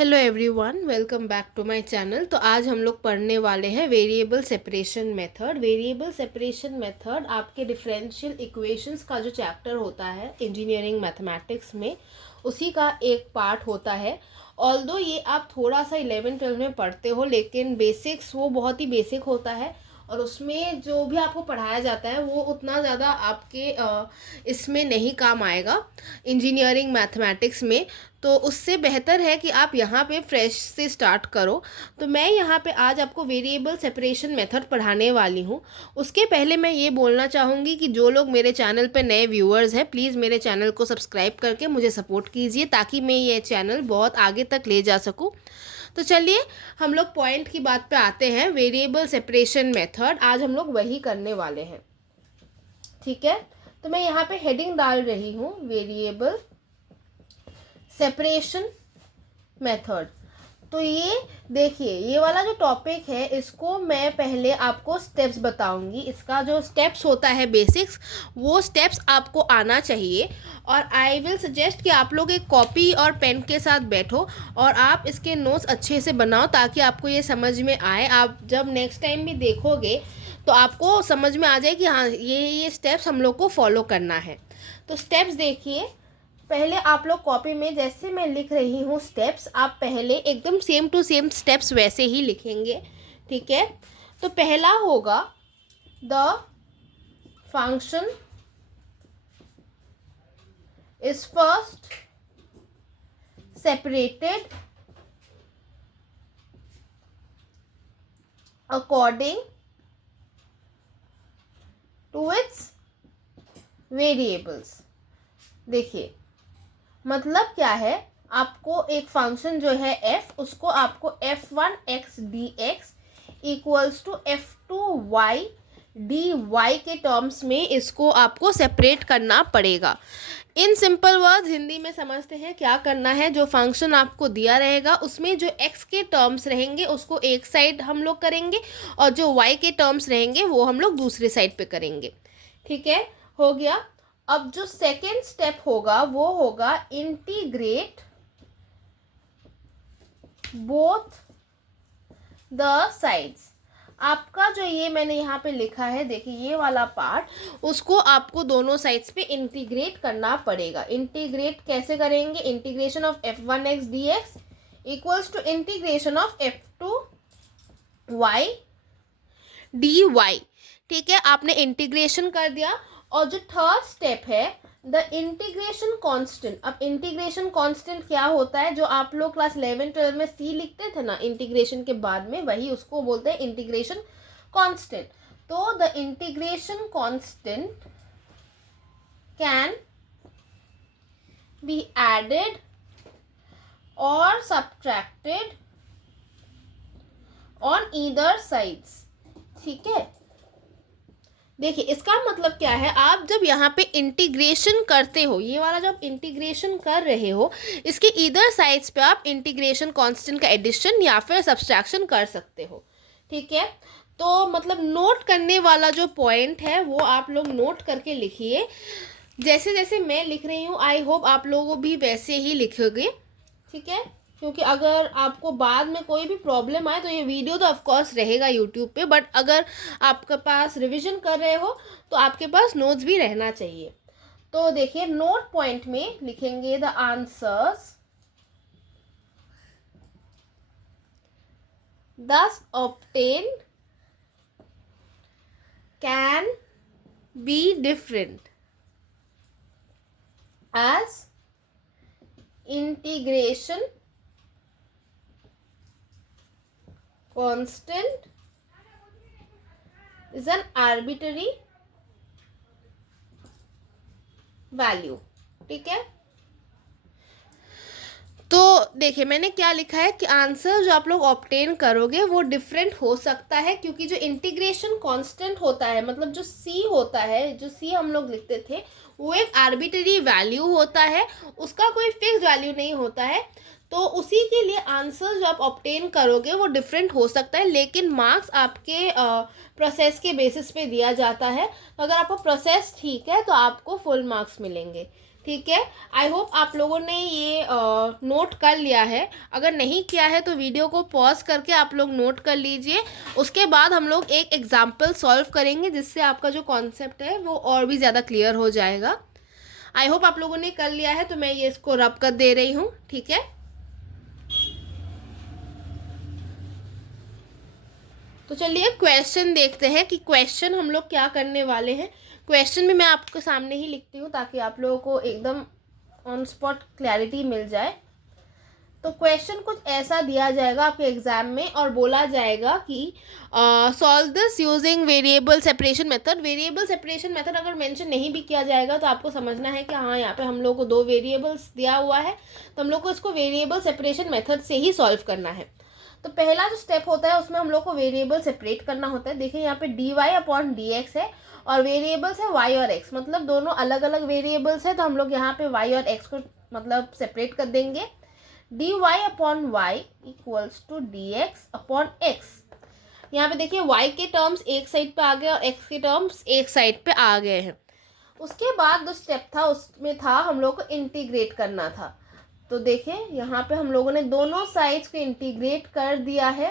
Hello everyone, welcome back to my channel. तो आज हम लोग पढ़ने वाले हैं variable separation method. Variable separation method आपके डिफरेंशियल इक्वेशंस का जो चैप्टर होता है इंजीनियरिंग मैथमेटिक्स में, उसी का एक पार्ट होता है। ऑल्दो ये आप थोड़ा सा 11-12 में पढ़ते हो, लेकिन बेसिक्स वो बहुत ही बेसिक होता है और उसमें जो भी आपको पढ़ाया जाता है वो उतना ज़्यादा आपके इसमें नहीं काम आएगा इंजीनियरिंग मैथमेटिक्स में। तो उससे बेहतर है कि आप यहाँ पे फ्रेश से स्टार्ट करो। तो मैं यहाँ पे आज आपको वेरिएबल सेपरेशन मेथड पढ़ाने वाली हूँ। उसके पहले मैं ये बोलना चाहूँगी कि जो लोग मेरे चैनल पे नए व्यूअर्स हैं, प्लीज़ मेरे चैनल को सब्सक्राइब करके मुझे सपोर्ट कीजिए ताकि मैं ये चैनल बहुत आगे तक ले जा सकूँ। तो चलिए हम लोग पॉइंट की बात पे आते हैं। वेरिएबल सेपरेशन मेथड आज हम लोग वही करने वाले हैं, ठीक है। तो मैं यहाँ पे हेडिंग डाल रही हूँ वेरिएबल सेपरेशन मेथड। तो ये देखिए, ये वाला जो टॉपिक है इसको मैं पहले आपको स्टेप्स बताऊंगी। इसका जो स्टेप्स होता है बेसिक्स, वो स्टेप्स आपको आना चाहिए। और आई विल सजेस्ट कि आप लोग एक कॉपी और पेन के साथ बैठो और आप इसके नोट्स अच्छे से बनाओ ताकि आपको ये समझ में आए। आप जब नेक्स्ट टाइम भी देखोगे तो आपको समझ में आ जाए कि हाँ, ये स्टेप्स हम लोग को फॉलो करना है। तो स्टेप्स देखिए, पहले आप लोग कॉपी में जैसे मैं लिख रही हूँ स्टेप्स, आप पहले एकदम सेम टू सेम स्टेप्स वैसे ही लिखेंगे, ठीक है। तो पहला होगा the function is first separated according to its variables. देखिए मतलब क्या है, आपको एक फंक्शन जो है f, उसको आपको f1x dx equals to f2y dy के टर्म्स में इसको आपको सेपरेट करना पड़ेगा। इन सिंपल वर्ड्स हिंदी में समझते हैं क्या करना है। जो फंक्शन आपको दिया रहेगा उसमें जो x के टर्म्स रहेंगे उसको एक साइड हम लोग करेंगे और जो y के टर्म्स रहेंगे वो हम लोग दूसरे साइड पे करेंगे, ठीक है। हो गया। अब जो सेकेंड स्टेप होगा वो होगा इंटीग्रेट बोथ द साइड्स। आपका जो ये मैंने यहाँ पे लिखा है, देखिए ये वाला पार्ट, उसको आपको दोनों साइड्स पे इंटीग्रेट करना पड़ेगा। इंटीग्रेट कैसे करेंगे? Integration of f1x dx equals to integration of f2y dy, ठीक है। आपने इंटीग्रेशन कर दिया। और जो थर्ड स्टेप है द इंटीग्रेशन कांस्टेंट। अब इंटीग्रेशन कांस्टेंट क्या होता है? जो आप लोग क्लास 11-12 में सी लिखते थे ना इंटीग्रेशन के बाद में, वही उसको बोलते हैं इंटीग्रेशन कांस्टेंट। तो the integration constant can be added और सब्ट्रैक्टेड ऑन ईदर साइड्स, ठीक है। देखिए इसका मतलब क्या है, आप जब यहाँ पे इंटीग्रेशन करते हो, ये वाला जब इंटीग्रेशन कर रहे हो, इसके इधर साइड्स पे आप इंटीग्रेशन कांस्टेंट का एडिशन या फिर सब्सट्रैक्शन कर सकते हो, ठीक है। तो मतलब नोट करने वाला जो पॉइंट है वो आप लोग नोट करके लिखिए। जैसे जैसे मैं लिख रही हूँ आई होप आप लोग भी वैसे ही लिखोगे, ठीक है। क्योंकि अगर आपको बाद में कोई भी प्रॉब्लम आए तो ये वीडियो तो ऑफकोर्स रहेगा यूट्यूब पे, बट अगर आपके पास रिवीजन कर रहे हो तो आपके पास नोट्स भी रहना चाहिए। तो देखिए नोट पॉइंट में लिखेंगे the answers thus obtained can be different as integration constant is an arbitrary value, ठीक है। तो देखिए मैंने क्या लिखा है कि आंसर जो आप लोग ऑब्टेन करोगे वो डिफरेंट हो सकता है, क्योंकि जो इंटीग्रेशन कांस्टेंट होता है, मतलब जो सी होता है, जो सी हम लोग लिखते थे, वो एक आर्बिट्ररी वैल्यू होता है, उसका कोई फिक्स वैल्यू नहीं होता है। तो उसी के लिए आंसर जो आप ऑब्टेन करोगे वो डिफरेंट हो सकता है, लेकिन मार्क्स आपके प्रोसेस के बेसिस पे दिया जाता है। तो अगर आपका प्रोसेस ठीक है तो आपको फुल मार्क्स मिलेंगे, ठीक है। आई होप आप लोगों ने ये नोट कर लिया है। अगर नहीं किया है तो वीडियो को पॉज करके आप लोग नोट कर लीजिए। उसके बाद हम लोग एक एग्जाम्पल सॉल्व करेंगे जिससे आपका जो कॉन्सेप्ट है वो और भी ज़्यादा क्लियर हो जाएगा। आई होप आप लोगों ने कर लिया है, तो मैं ये इसको रब कर दे रही हूँ। ठीक है, तो चलिए क्वेश्चन देखते हैं कि क्वेश्चन हम लोग क्या करने वाले हैं। क्वेश्चन भी मैं आपके सामने ही लिखती हूँ ताकि आप लोगों को एकदम ऑन स्पॉट क्लैरिटी मिल जाए। तो क्वेश्चन कुछ ऐसा दिया जाएगा आपके एग्जाम में और बोला जाएगा कि solve this using variable separation method. Variable separation method अगर मेंशन नहीं भी किया जाएगा तो आपको समझना है कि हाँ, यहाँ पे हम लोग को 2 वेरिएबल्स दिया हुआ है, तो हम लोग को इसको वेरिएबल सेपरेशन मेथड से ही सॉल्व करना है। तो पहला जो स्टेप होता है उसमें हम लोग को वेरिएबल सेपरेट करना होता है। देखिए यहाँ पे dy/dx है और वेरिएबल्स है y और x, मतलब दोनों अलग अलग वेरिएबल्स है, तो हम लोग यहाँ पे y और x को मतलब सेपरेट कर देंगे। dy/y equals to dx/x। यहाँ पे देखिए y के टर्म्स एक साइड पे आ गए और x के टर्म्स एक साइड पे आ गए हैं। उसके बाद जो स्टेप था उसमें था हम लोग को इंटीग्रेट करना था। तो देखिए यहाँ पे हम लोगों ने दोनों साइड्स को इंटीग्रेट कर दिया है।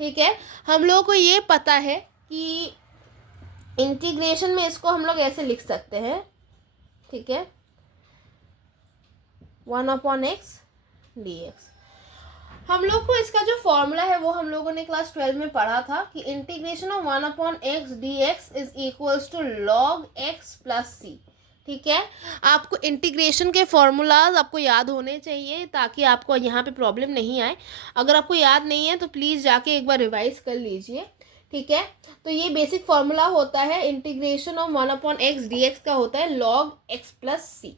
ठीक है, हम लोगों को ये पता है कि इंटीग्रेशन में इसको हम लोग ऐसे लिख सकते हैं। ठीक है, 1/x dx। हम लोग को इसका जो फॉर्मूला है वो हम लोगों ने क्लास 12 में पढ़ा था कि integration of 1/x dx is equals to log x plus c। ठीक है, आपको इंटीग्रेशन के फॉर्मूलाज आपको याद होने चाहिए ताकि आपको यहाँ पे प्रॉब्लम नहीं आए। अगर आपको याद नहीं है तो प्लीज़ जाके एक बार रिवाइज कर लीजिए। ठीक है, तो ये बेसिक फॉर्मूला होता है इंटीग्रेशन ऑफ 1/x dx का होता है log x प्लस c।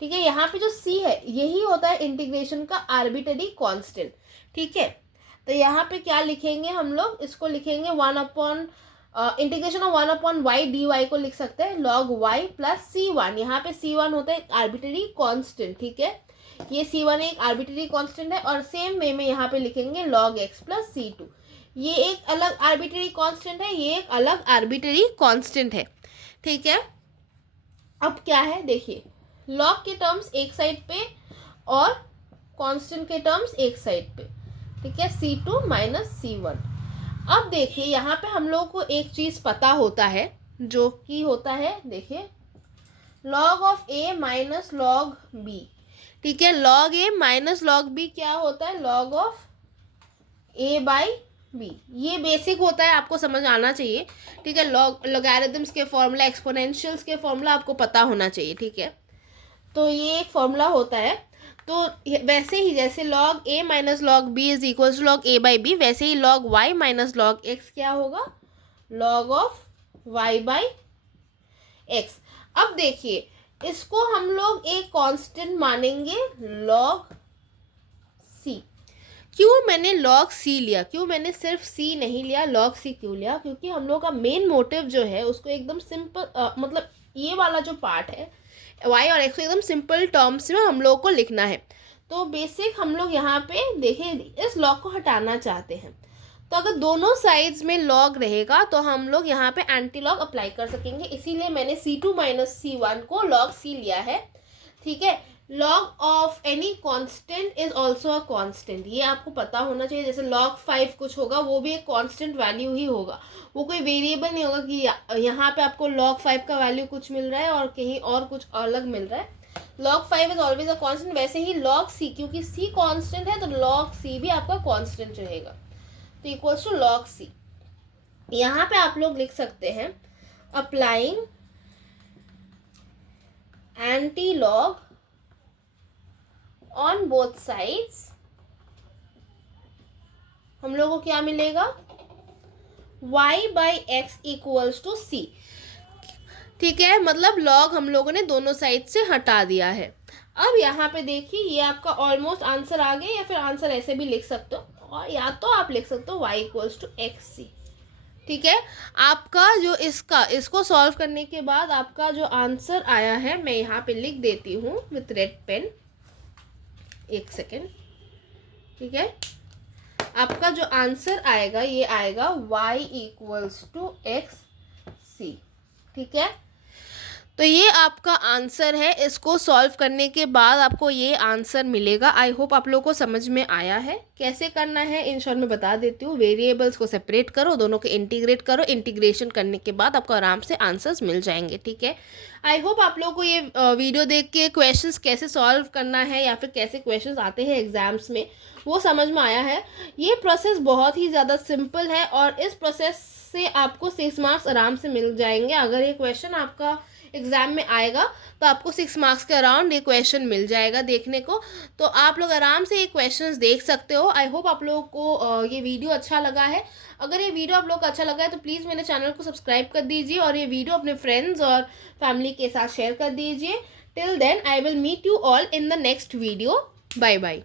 ठीक है, यहाँ पे जो c है यही होता है इंटीग्रेशन का आर्बिट्ररी कांस्टेंट। ठीक है, तो यहाँ पे क्या लिखेंगे हम लोग, इसको लिखेंगे इंटीग्रेशन ऑफ 1/y dy को लिख सकते हैं log y प्लस c1। यहाँ पे c1 होता है आर्बिट्ररी कांस्टेंट। ठीक है, ये c1 एक आर्बिट्ररी कांस्टेंट है और सेम वे में यहाँ पे लिखेंगे log x प्लस c2। ये एक अलग आर्बिट्ररी कांस्टेंट है, ये एक अलग आर्बिट्ररी कांस्टेंट है। ठीक है, अब क्या है देखिए, log के टर्म्स एक साइड पे और कांस्टेंट के टर्म्स एक साइड पे। ठीक है, c2 माइनस c1। अब देखिए यहाँ पे हम लोग को एक चीज़ पता होता है जो कि होता है, देखिए log of a minus log b। ठीक है, log a minus log b क्या होता है, log of a by b। ये बेसिक होता है, आपको समझ आना चाहिए। ठीक है, लॉगरिथम्स के फॉर्मूला, एक्सपोनेंशियल्स के फॉर्मूला आपको पता होना चाहिए। ठीक है, तो ये एक फॉर्मूला होता है। तो वैसे ही जैसे log a minus log b is equal to log a by b, वैसे ही log y minus log x क्या होगा, log of y by x। अब देखिए इसको हम लोग एक कांस्टेंट मानेंगे log c। क्यों मैंने log c लिया, क्यों मैंने सिर्फ c नहीं लिया, log c क्यों लिया, क्योंकि हम लोग का मेन मोटिव जो है उसको एकदम सिंपल मतलब ये वाला जो पार्ट है y और x को एकदम सिंपल टर्म्स में हम लोग को लिखना है। तो बेसिक हम लोग यहाँ पे देखें इस log को हटाना चाहते हैं, तो अगर दोनों साइड्स में log रहेगा तो हम लोग यहाँ पे एंटी लॉग अप्लाई कर सकेंगे, इसीलिए मैंने c2 माइनस c1 को log c लिया है। ठीक है, log of any constant is also a constant, ये आपको पता होना चाहिए। जैसे log 5 कुछ होगा वो भी एक कांस्टेंट वैल्यू ही होगा, वो कोई वेरिएबल नहीं होगा कि यहाँ पे आपको log 5 का वैल्यू कुछ मिल रहा है और कहीं और कुछ अलग मिल रहा है। log 5 is always a constant. वैसे ही log c, क्योंकि c कांस्टेंट है तो log c भी आपका कांस्टेंट रहेगा, तो इक्वल्स टू log c। यहाँ पे आप लोग लिख सकते हैं applying anti log on both sides, हम लोगों को क्या मिलेगा, y by X equals to c। ठीक है, मतलब log हम लोगों ने दोनों साइड से हटा दिया है। अब यहाँ पे देखिए ये आपका ऑलमोस्ट आंसर आ गया, या फिर आंसर ऐसे भी लिख सकते हो, और या तो आप लिख सकते हो y इक्वल्स टू एक्स सी। ठीक है, आपका जो इसको सॉल्व करने के बाद आपका जो आंसर आया है मैं यहाँ पे लिख देती हूँ विथ रेड पेन, एक सेकेंड। ठीक है, आपका जो आंसर आएगा ये आएगा y इक्वल्स टू एक्स सी। ठीक है, तो ये आपका आंसर है। इसको सॉल्व करने के बाद आपको ये आंसर मिलेगा। आई होप आप लोगों को समझ में आया है। कैसे करना है इन शॉर्ट में बता देती हूँ। वेरिएबल्स को सेपरेट करो, दोनों को इंटीग्रेट करो, इंटीग्रेशन करने के बाद आपको आराम से आंसर्स मिल जाएंगे। ठीक है, आई होप आप लोगों को ये वीडियो देख के क्वेश्चंस कैसे सॉल्व करना है या फिर कैसे क्वेश्चंस आते हैं एग्जाम्स में वो समझ में आया है। ये प्रोसेस बहुत ही ज़्यादा सिंपल है और इस प्रोसेस से आपको 6 मार्क्स आराम से मिल जाएंगे। अगर ये क्वेश्चन आपका एग्ज़ाम में आएगा तो आपको 6 मार्क्स के अराउंड ये क्वेश्चन मिल जाएगा देखने को। तो आप लोग आराम से ये क्वेश्चंस देख सकते हो। आई होप आप लोगों को ये वीडियो अच्छा लगा है। अगर ये वीडियो आप लोग को अच्छा लगा है तो प्लीज़ मेरे चैनल को सब्सक्राइब कर दीजिए और ये वीडियो अपने फ्रेंड्स और फैमिली के साथ शेयर कर दीजिए। Till then I will meet you all in the next video. Bye bye.